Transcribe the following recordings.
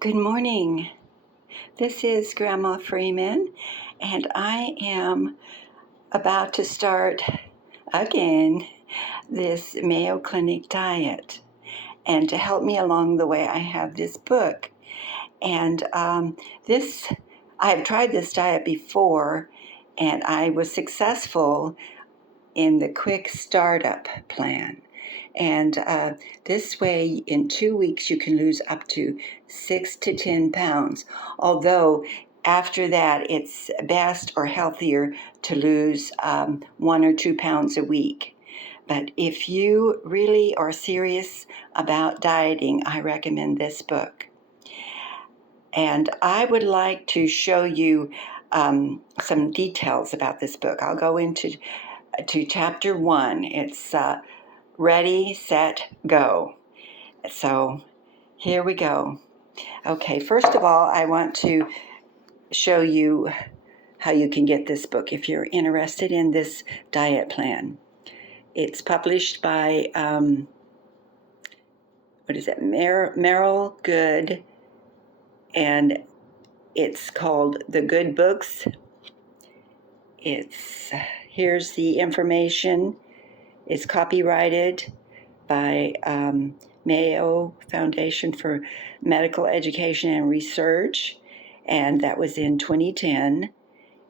Good morning. This is Grandma Freeman, and I am about to start again this Mayo Clinic Diet. And to help me along the way, I have this book. And I have tried this diet before, and I was successful in the quick startup plan. And this way, in 2 weeks, you can lose up to 6 to 10 pounds. Although, after that, it's best or healthier to lose 1 or 2 pounds a week. But if you really are serious about dieting, I recommend this book. And I would like to show you some details about this book. I'll go into chapter 1. It's ready, set, go. So here we go. Okay, first of all, I want to show you how you can get this book if you're interested in this diet plan. It's published by, Merrill Good, and it's called The Good Books. Here's the information. It's copyrighted by Mayo Foundation for Medical Education and Research, and that was in 2010.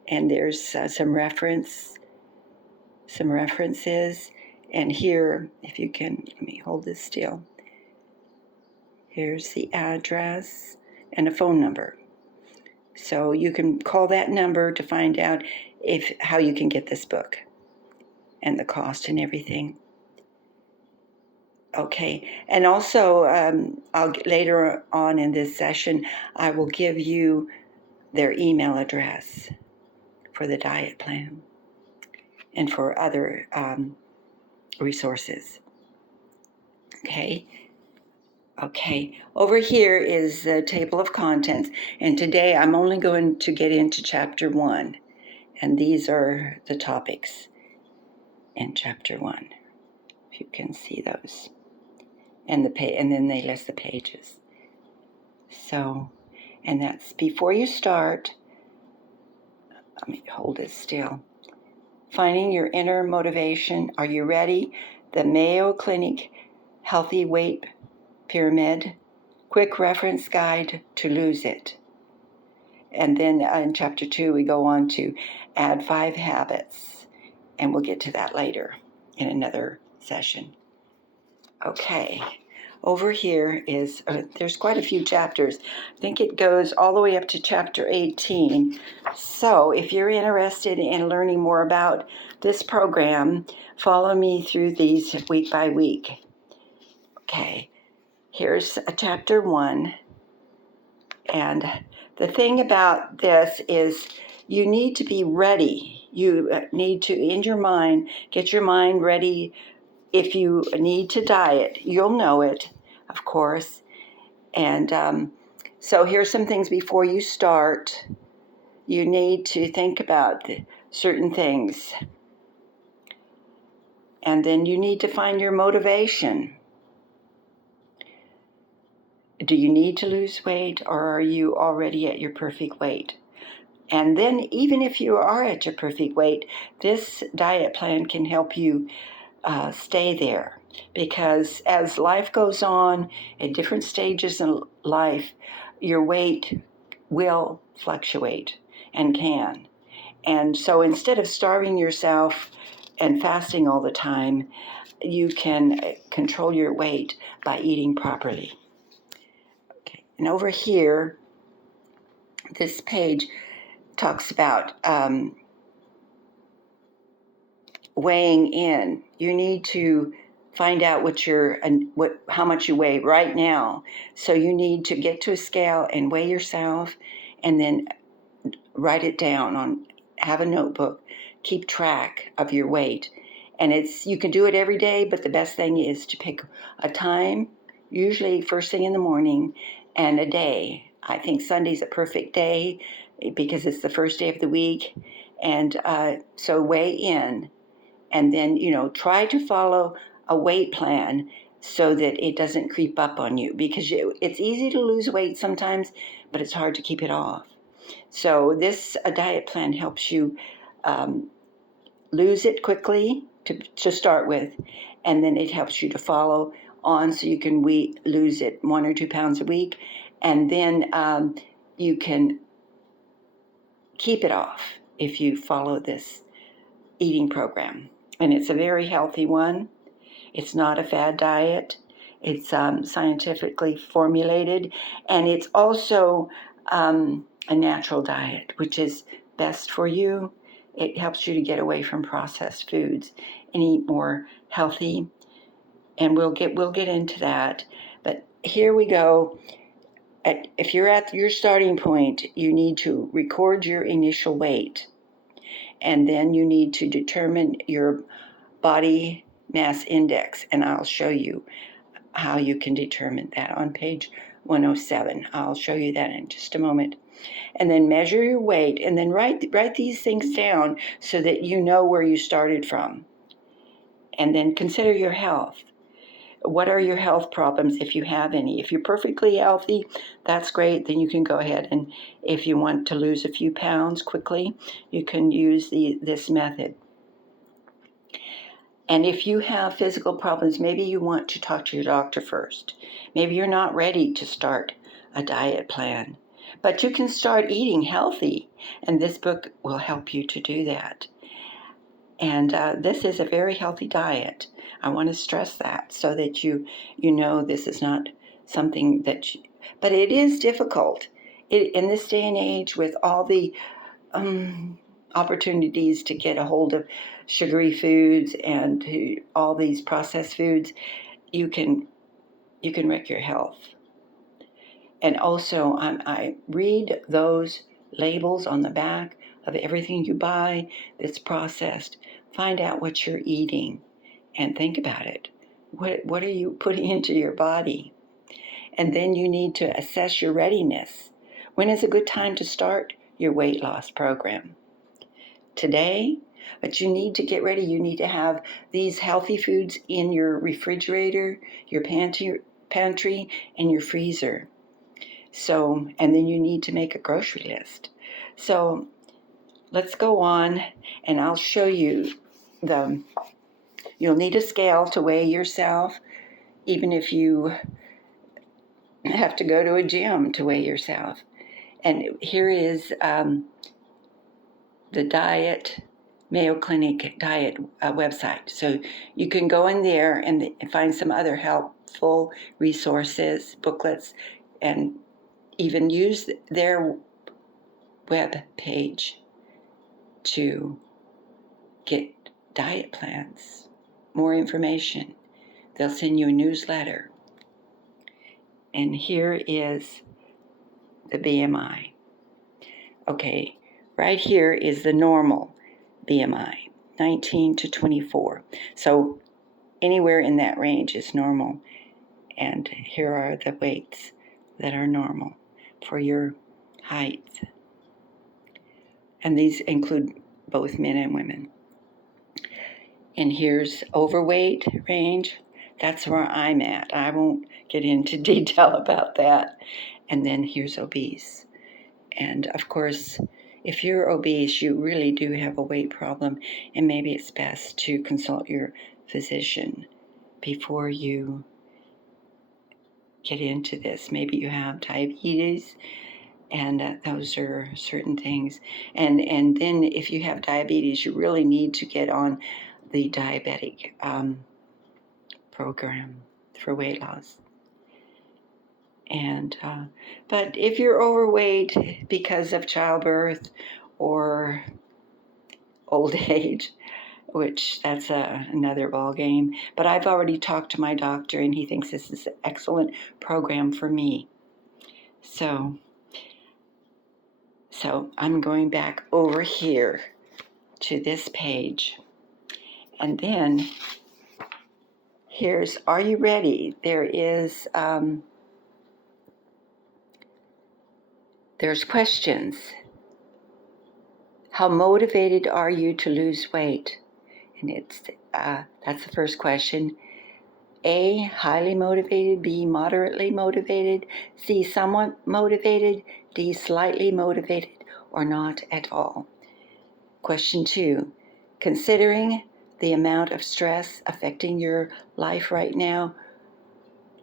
And there's some references. And here, if you can, let me hold this still. Here's the address and a phone number. So you can call that number to find out how you can get this book and the cost and everything. Okay, and also later on in this session, I will give you their email address for the diet plan and for other resources. Okay, over here is the table of contents, and today I'm only going to get into chapter 1, and these are the topics in chapter 1, if you can see those. And then they list the pages. So, and that's before you start. Let me hold it still. Finding your inner motivation. Are you ready? The Mayo Clinic Healthy Weight Pyramid. Quick reference guide to lose it. And then in chapter 2, we go on to add 5 habits. And we'll get to that later in another session. Okay. Over here is, there's quite a few chapters. I think it goes all the way up to chapter 18. So if you're interested in learning more about this program, follow me through these week by week. Okay, here's chapter 1. And the thing about this is you need to be ready. You need to, in your mind, get your mind ready. If you need to diet, you'll know it, of course. And so here's some things before you start. You need to think about certain things. And then you need to find your motivation. Do you need to lose weight, or are you already at your perfect weight? And then even if you are at your perfect weight, this diet plan can help you stay there, because as life goes on at different stages in life, your weight will fluctuate and can. And so instead of starving yourself and fasting all the time, you can control your weight by eating properly. Okay. And over here, this page talks about weighing in. You need to find out how much you weigh right now. So you need to get to a scale and weigh yourself, and then write it down have a notebook, keep track of your weight. And you can do it every day, but the best thing is to pick a time, usually first thing in the morning, and a day. I think Sunday's a perfect day because it's the first day of the week. And so weigh in. And then, try to follow a weight plan so that it doesn't creep up on you, because it's easy to lose weight sometimes, but it's hard to keep it off. So this diet plan helps you lose it quickly to start with, and then it helps you to follow on so you can lose it 1 or 2 pounds a week, and then you can keep it off if you follow this eating program. And it's a very healthy one. It's not a fad diet. It's scientifically formulated, and it's also a natural diet, which is best for you. It helps you to get away from processed foods and eat more healthy. And we'll get into that. But here we go. If you're at your starting point, you need to record your initial weight, and then you need to determine your body mass index, and I'll show you how you can determine that on page 107. I'll show you that in just a moment. And then measure your weight, and then write these things down so that you know where you started from. And then consider your health. What are your health problems, if you have any? If you're perfectly healthy, that's great. Then you can go ahead, and if you want to lose a few pounds quickly, you can use this method. And if you have physical problems, maybe you want to talk to your doctor first. Maybe you're not ready to start a diet plan, but you can start eating healthy, and this book will help you to do that. And this is a very healthy diet. I want to stress that so that you know this is not something but it is difficult. In this day and age, with all the opportunities to get a hold of sugary foods and all these processed foods, you can wreck your health. And also, I read those labels on the back of everything you buy that's processed. Find out what you're eating and think about it. What are you putting into your body? And then you need to assess your readiness. When is a good time to start your weight loss program? Today? But you need to get ready. You need to have these healthy foods in your refrigerator, your pantry, and your freezer. So, and then you need to make a grocery list. So let's go on, and I'll show you you'll need a scale to weigh yourself, even if you have to go to a gym to weigh yourself. And here is the Mayo Clinic Diet website. So you can go in there and find some other helpful resources, booklets, and even use their web page to get diet plans, more information. They'll send you a newsletter. And here is the BMI. Okay, right here is the normal BMI, 19 to 24. So anywhere in that range is normal. And here are the weights that are normal for your height. And these include both men and women. And here's overweight range. That's where I'm at. I won't get into detail about that. And then here's obese. And of course, if you're obese, you really do have a weight problem, and maybe it's best to consult your physician before you get into this. Maybe you have diabetes, and those are certain things. And then if you have diabetes, you really need to get on the diabetic program for weight loss. And but if you're overweight because of childbirth or old age, which that's another ball game. But I've already talked to my doctor, and he thinks this is an excellent program for me. So I'm going back over here to this page. And then here's, are you ready? There's questions. How motivated are you to lose weight? And that's the first question. A, highly motivated, B, moderately motivated, C, somewhat motivated, D, slightly motivated, or not at all. Question 2, considering the amount of stress affecting your life right now,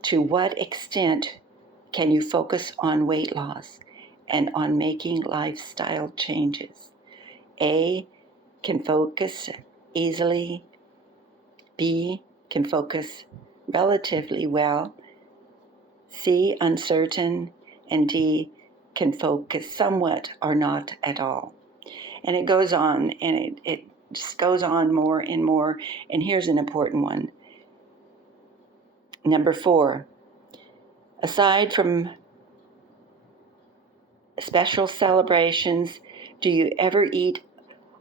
to what extent can you focus on weight loss and on making lifestyle changes? A, can focus easily. B, can focus relatively well. C, uncertain. And D, can focus somewhat or not at all. And it goes on, and it just goes on more and more. And here's an important one. Number 4, aside from special celebrations, do you ever eat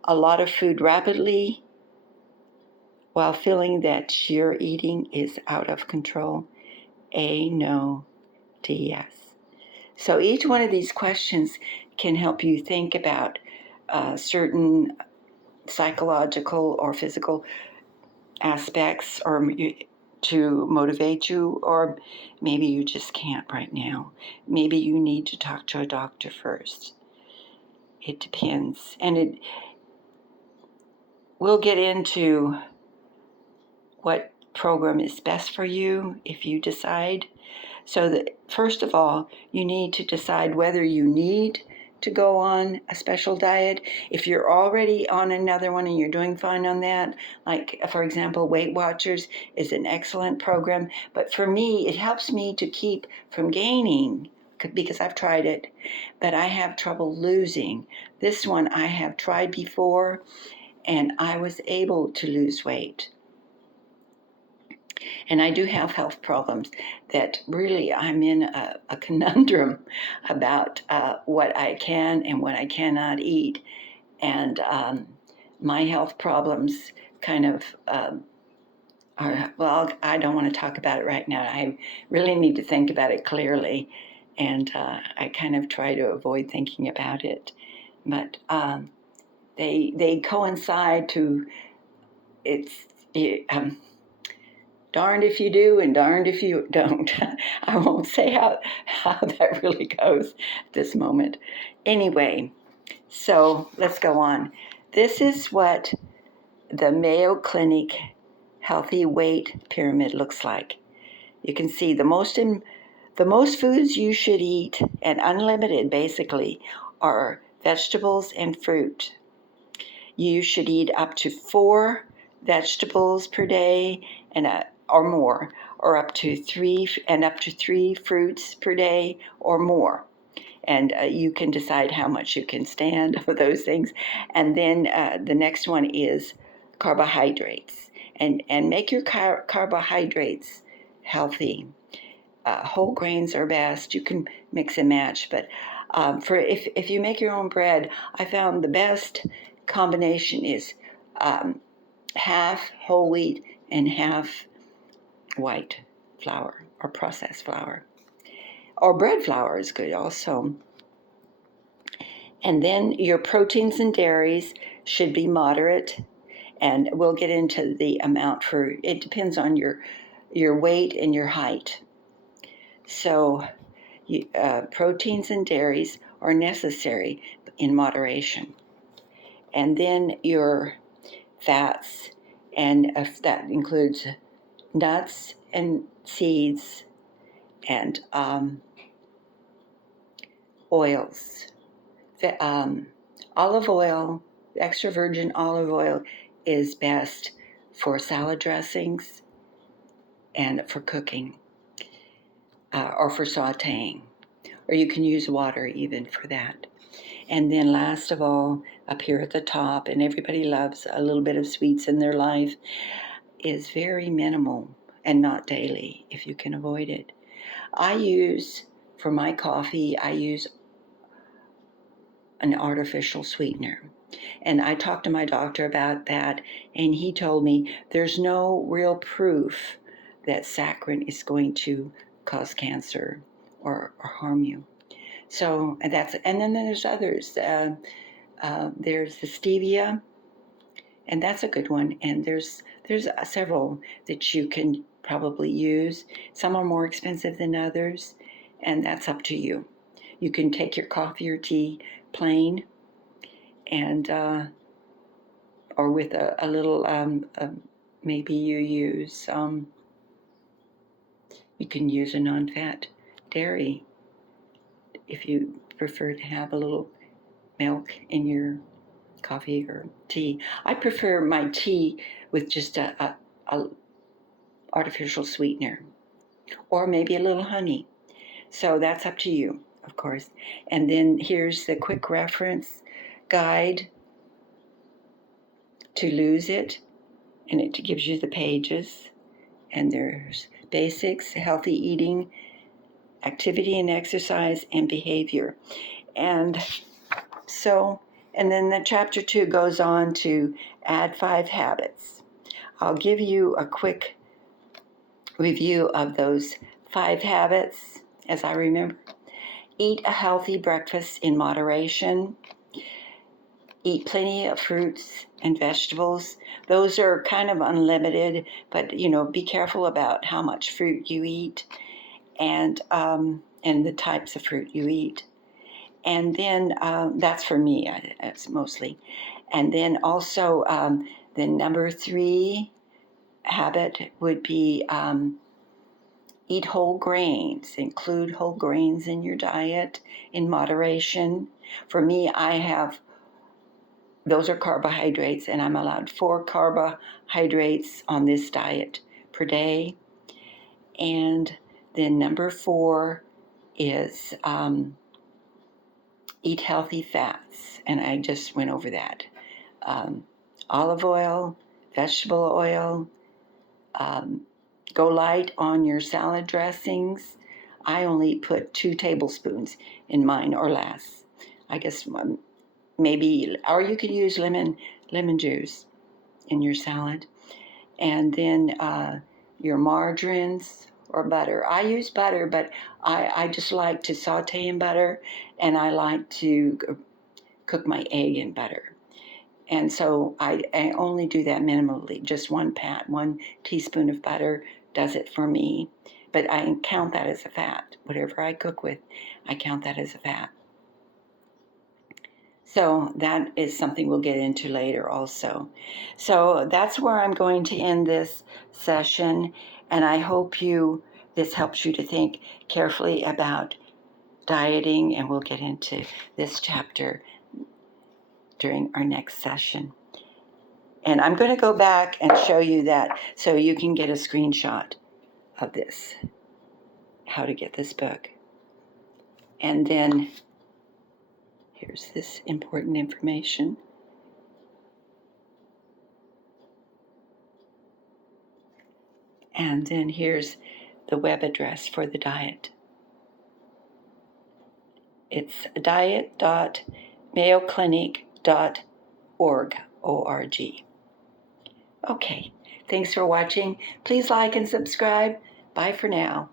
a lot of food rapidly while feeling that your eating is out of control? A, no. D, yes. So each one of these questions can help you think about certain psychological or physical aspects, or to motivate you, or maybe you just can't right now. Maybe you need to talk to a doctor first. It depends. And we'll get into what program is best for you if you decide. So that, first of all, you need to decide whether you need to go on a special diet. If you're already on another one and you're doing fine on that, like, for example, Weight Watchers is an excellent program. But for me, it helps me to keep from gaining, because I've tried it, but I have trouble losing. This one I have tried before, and I was able to lose weight. And I do have health problems that really I'm in a conundrum about what I can and what I cannot eat. And my health problems kind of are, well, I don't want to talk about it right now. I really need to think about it clearly. And I kind of try to avoid thinking about it. But they coincide to, darned if you do and darned if you don't. I won't say how that really goes at this moment. Anyway, so let's go on. This is what the Mayo Clinic Healthy Weight Pyramid looks like. You can see the most foods you should eat, and unlimited basically, are vegetables and fruit. You should eat up to 4 vegetables per day or more, or up to 3 fruits per day or more. And you can decide how much you can stand of those things. And then the next one is carbohydrates, and make your carbohydrates healthy. Whole grains are best. You can mix and match, but for if you make your own bread, I found the best combination is half whole wheat and half white flour or processed flour. Or bread flour is good also. And then your proteins and dairies should be moderate, and we'll get into the amount it depends on your weight and your height. So proteins and dairies are necessary in moderation. And then your fats, and that includes nuts and seeds and oils. Olive oil, extra virgin olive oil, is best for salad dressings and for cooking, or for sauteing, or you can use water even for that. And then last of all, up here at the top, and everybody loves a little bit of sweets in their life, is very minimal and not daily if you can avoid it. For my coffee, I use an artificial sweetener. And I talked to my doctor about that, and he told me there's no real proof that saccharin is going to cause cancer or harm you. So and then there's others. There's the stevia, and that's a good one. And there's several that you can probably use. Some are more expensive than others, and that's up to you. You can take your coffee or tea plain, and or with a little, maybe you can use a non-fat dairy if you prefer to have a little milk in your coffee or tea. I prefer my tea with just a artificial sweetener, or maybe a little honey. So that's up to you, of course. And then here's the quick reference guide to lose it, and it gives you the pages. And there's basics, healthy eating, activity and exercise, and behavior. And so, and then the chapter 2 goes on to add 5 habits. I'll give you a quick review of those 5 habits as I remember. Eat a healthy breakfast in moderation. Eat plenty of fruits and vegetables. Those are kind of unlimited, but be careful about how much fruit you eat and the types of fruit you eat. And then that's for me, that's mostly. And then also the number 3 habit would be eat whole grains. Include whole grains in your diet in moderation. For me, those are carbohydrates, and I'm allowed 4 carbohydrates on this diet per day. And then number 4 is eat healthy fats, and I just went over that. Olive oil, vegetable oil, go light on your salad dressings. I only put 2 tablespoons in mine or less. I guess maybe, or you could use lemon juice in your salad. And then your margarines or butter. I use butter, but I just like to saute in butter, and I like to cook my egg in butter. And so I only do that minimally. Just 1 teaspoon of butter does it for me. But I count that as a fat. Whatever I cook with, I count that as a fat. So that is something we'll get into later also. So that's where I'm going to end this session, and I hope this helps you to think carefully about dieting, and we'll get into this chapter during our next session. And I'm going to go back and show you that so you can get a screenshot of this, how to get this book. And then here's this important information. And then here's the web address for the diet. It's diet.mayoclinic.org, O-R-G. Okay, thanks for watching. Please like and subscribe. Bye for now.